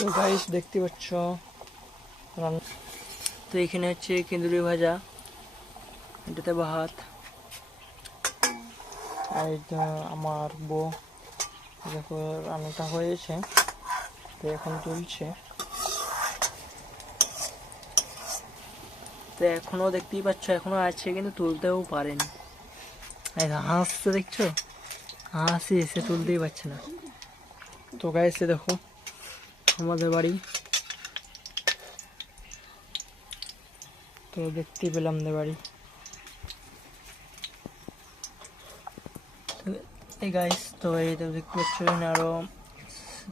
তো গাইস দেখতে পাচ্ছ তো এখানে হচ্ছে কেন্দুরি ভাজা, এটাতে ভাত। আর এটা আমার বউ, দেখো রান্নাটা হয়েছে, তো এখন তুলছে। তো এখনো দেখতেই পাচ্ছ এখনো আছে, কিন্তু তুলতেও পারেনি। হাসছে দেখছো, হাসি এসে তুলতেই পারছে না। তো গাইস দেখো আমাদের বাড়ি, তো দেখতেই পেলাম আমাদের বাড়ি। তো এই গাইস, তো এই তো দেখতে পাচ্ছ এখানে আরো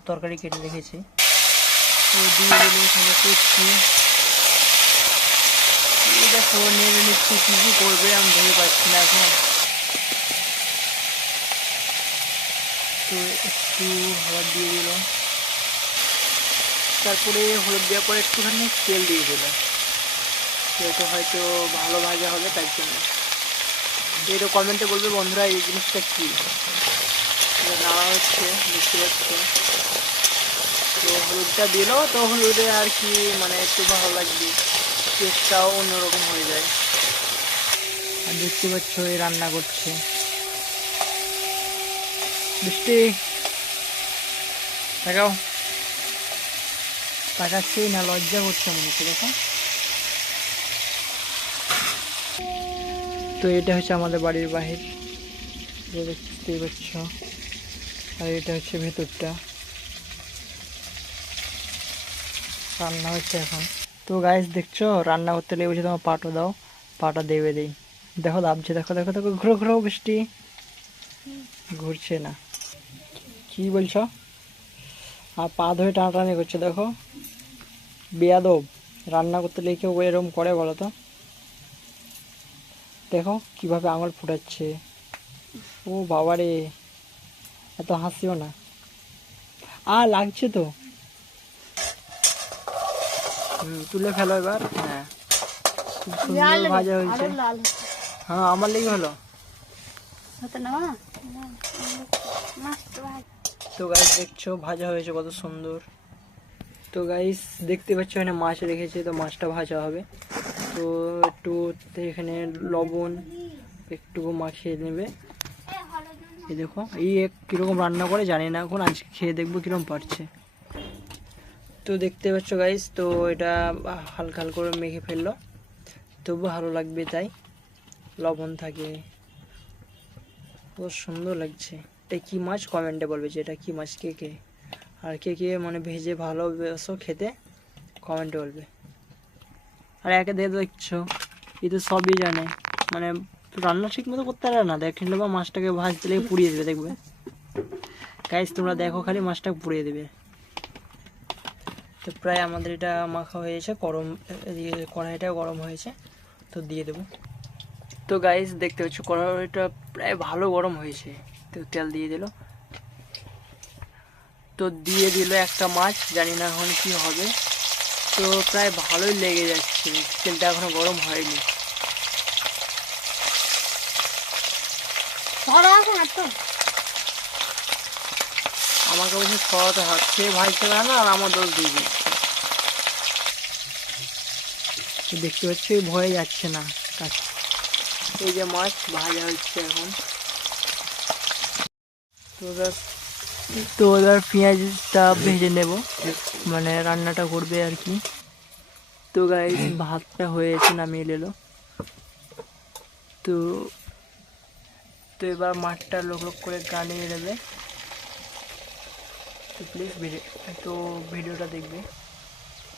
তরকারি কেটে রেখেছি, তো দিয়ে দিলে এখানে করছি। এই দেখো নেড়ে নিচ্ছে, কি কি করবে আমি ভেবে পাচ্ছি না এখন। তো একটু হলুদ দিয়ে দিল, তারপরে হলুদ দেওয়ার পরে একটুখানি তেল দিয়ে দিল, সেটা হয়তো ভালো ভাজা হবে তার জন্য। এটা কমেন্টে বলবে বন্ধুরা এই জিনিসটা কি নাড়া হচ্ছে, দেখতে পাচ্ছ। তো হলুদটা দিল, তো হলুদে আর কি মানে একটু ভালো লাগবে, টেস্টটাও অন্যরকম হয়ে যায়। আর দেখতে পাচ্ছ এই রান্না করছে বৃষ্টি, তাকাও, তাকাচ্ছেই না, লজ্জা করছে মনে হচ্ছে দেখো। তো এটা হচ্ছে আমাদের বাড়ির বাহির, দেখতেই পাচ্ছ। আর এটা হচ্ছে ভেতরটা, রান্না হচ্ছে এখন। তো গাইস দেখছো রান্না করতে লেগেছে, তোমার পাটা দাও, পাটা দেবে দেই। দেখো দাবছে, দেখো দেখো দেখো, ঘুরো ঘুরো বৃষ্টি, ঘুরছে না। কি বলছো? আর পা ধরে টানাটানি করছে, দেখো বেয়াদব। রান্না করতে লেগে কেউ এরকম করে বলো তো? দেখো কিভাবে আঙুল ফুটাচ্ছে, ও বাবারে, এত হাসিও না। লাগছে তো, তুলে ফেলো এবার। হ্যাঁ, খুব সুন্দর ভাজা হয়েছে। হ্যাঁ আমার লেগে হলো। তো গাইস দেখছো ভাজা হয়েছে কত সুন্দর। তো গাইস দেখতে পাচ্ছ এখানে মাছ রেখেছে, তো মাছটা ভাজা হবে। তো একটু এখানে লবণ একটু মাখিয়ে নেবে। এই দেখো এই কিরকম রান্না করে জানি না, এখন আজকে খেয়ে দেখবো কিরকম পারছে। তো দেখতে পাচ্ছ গাইস, তো এটা হালকা হালকা করে মেখে ফেললো, তবু ভালো লাগবে তাই, লবণ থাকে, খুব সুন্দর লাগছে। এটা কি মাছ কমেন্টে বলবে যে এটা কি মাছ, কে কে আর কে কে মানে ভেজে ভালোবাসো খেতে, কমেন্টে বলবে। আর একে দেখে দেখছো এই তো সবই জানে, মানে রান্না ঠিক মতো করতে পারে না, দেখে নেবো মাছটাকে ভাজতে লেগে পুড়িয়ে দেবে দেখবে। গাইস তোমরা দেখো খালি মাছটা পুড়িয়ে দেবে। তো প্রায় আমাদের এটা মাখা হয়েছে, গরম কড়াইটা গরম হয়েছে, তো দিয়ে দেবো। তো গাইস দেখতে পাচ্ছ কড়াইটা প্রায় ভালো গরম হয়েছে, তো তেল দিয়ে দিল। তো দিয়ে দিল একটা মাছ, জানি না এখন কি হবে। তো প্রায় ভালোই লেগে যাচ্ছে, তেলটা এখনো গরম হয়নি। আমাকে বলছে সরাতে হাতে ভাজতে পারে না, আর আমার দোষ দিয়ে দিচ্ছে। দেখতে পাচ্ছি ভয়ে যাচ্ছে না কাজ। এই যে মাছ ভাজা হচ্ছে এখন। তো এবার পেঁয়াজটা ভেজে নেব, মানে রান্নাটা করবে আর কি। তো গাইস ভাতটা হয়েছে, নামিয়ে নিলো। তো তো এবার মাঠটা লোক লোক করে গানিয়ে নেবে। তো প্লিজ ভিডিওটা দেখবে।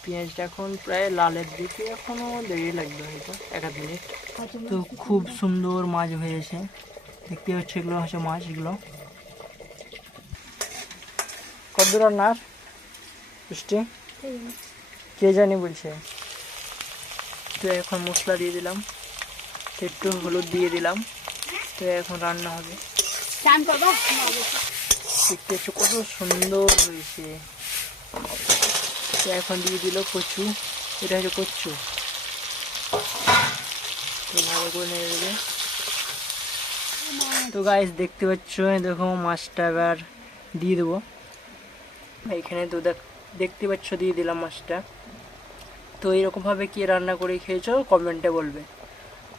পেঁয়াজটা এখন প্রায় লালের দিকে, এখনও দেরি লাগবে হয়তো 1 মিনিট। তো খুব সুন্দর মাছ হয়েছে, দেখতে হচ্ছে এগুলো হচ্ছে মাছ, এগুলো কত রান্নার বৃষ্টি কে জানি বলছে। তো এখন মশলা দিয়ে দিলাম, একটু হলুদ দিয়ে দিলাম, তো এখন রান্না হবে। দেখতে একটু কত সুন্দর হয়েছে। তো এখন দিয়ে দিল কচু, এটা হচ্ছে কচু, তো ভালো করে নেড়ে দেবে। তো গাইস দেখতে পাচ্ছ দেখো মাছটা এবার দিয়ে দেবো এখানে। তো দেখতে পাচ্ছ দিয়ে দিলাম মাছটা। তো এইরকমভাবে কি রান্না করে খেয়েছো কমেন্টে বলবে,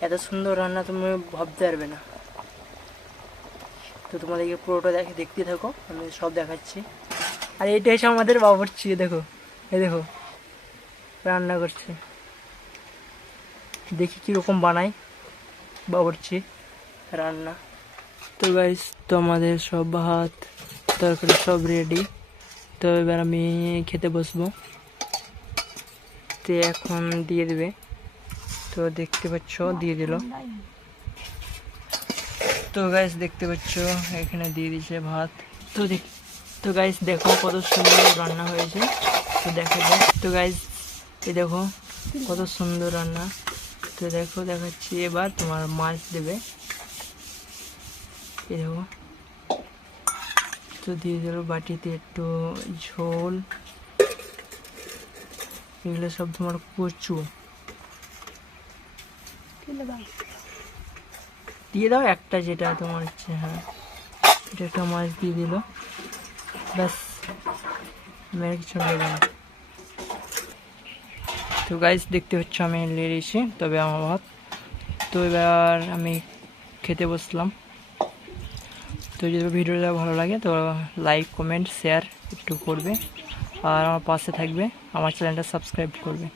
এত সুন্দর রান্না তুমি ভাবতে পারবে না। তো তোমাদেরকে পুরোটা দেখতে থাকো, আমি সব দেখাচ্ছি। আর এটা এসে আমাদের বাবুর্চি, দেখো এই দেখো রান্না করছে, দেখি কীরকম বানায় বাবুর্চি রান্না। তো গাইস, তো আমাদের সব ভাত তরকারি সব রেডি। তো এবার আমি খেতে বসবো, তো এখন দিয়ে দেবে। তো দেখতে পাচ্ছ দিয়ে দিল। তো গাইস দেখতে পাচ্ছ এখানে দিয়ে দিয়েছে ভাত। তো গাইস দেখো কত সুন্দর রান্না হয়েছে। তো দেখা যাক। তো গাইস এই দেখো কত সুন্দর রান্না। তো দেখো দেখাচ্ছি, এবার তোমার মাছ দেবে, এই দেখো। তো দিয়ে দিল বাটিতে একটু ঝোল, এগুলো সব তোমার কচু দিয়ে দাও, একটা যেটা তোমার হচ্ছে, হ্যাঁ এটা একটা মাছ দিয়ে দিল, ব্যাস মেরে কিছু নেবে না। তো গাইস দেখতে পাচ্ছ আমি লেড়েছি তবে আমার ভাত। তো এবার আমি খেতে বসলাম। তো যদি ভিডিওটা ভালো লাগে তো লাইক কমেন্ট শেয়ার একটু করবে, আর আমার পাশে থাকবে, আমার চ্যানেলটা সাবস্ক্রাইব করবে।